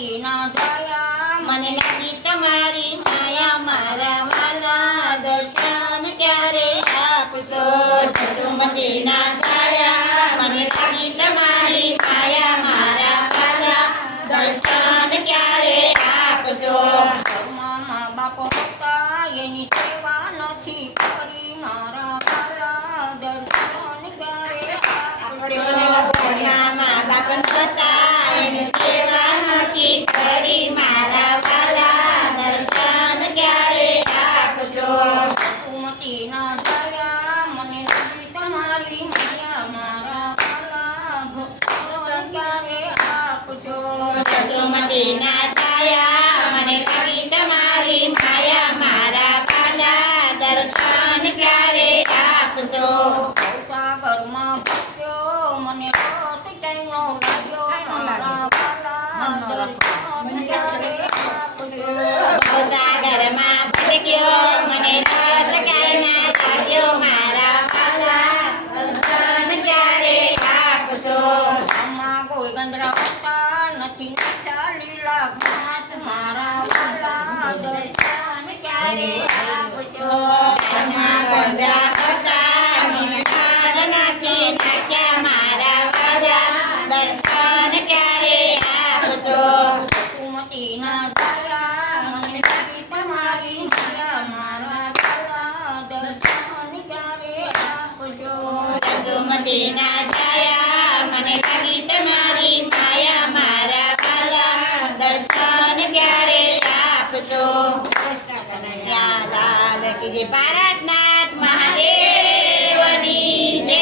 કુમતીના દયા મને લાગી તમારી માયા, મારા વાલા. દર્શન ક્યારે આપશો? જસુમતીના છાયા. મને લાગી તમારી માયા મારા વાલા દર્શન ક્યારે આપશો ઘરમાં મા બાપ હતા એની સેવા નથી કરી મારા વાલા દર્શન ક્યારે આપજો ઘરના મા બાપ નહોતા એની સેવા નથી કરી મારા વાલા દર્શન ક્યારે આપશો કુમતીના દયા મને લાગી તમારી માયા મારા વાલા ભક્તોને ક્યારે આપજો જસુમતીના છાયા મને લાગી તમારી માયા મારા વાલા દર્શન ક્યારે આપશો આવતા ઘરમાં ભક્તો મને રસ ટાઈમનો લાગ્યો મારા વાલા દર્શન ક્યારે આપજો સાગરમાં ભટક્યો મને રસ કાંઈ ના લાગ્યો મારા વાલા દર્શન ક્યારે આપશો આમાં કોઈ ગંદરા નથી નાચા મારા દર્શન ક્યારે આપજો ગોંદા હતા નાખ્યા મારા દર્શન ક્યારે આપશો કુમતીના દયા મને લાગી તમારી માયા મારા વાલા દર્શન ક્યારે આપજો જસુમતીના છાયા મને લાગી તમારી માયા મારા વાલા દર્શન ક્યારે આપશો કનૈયા લાલ કી જય ભારતનાથ મહાદેવની જય.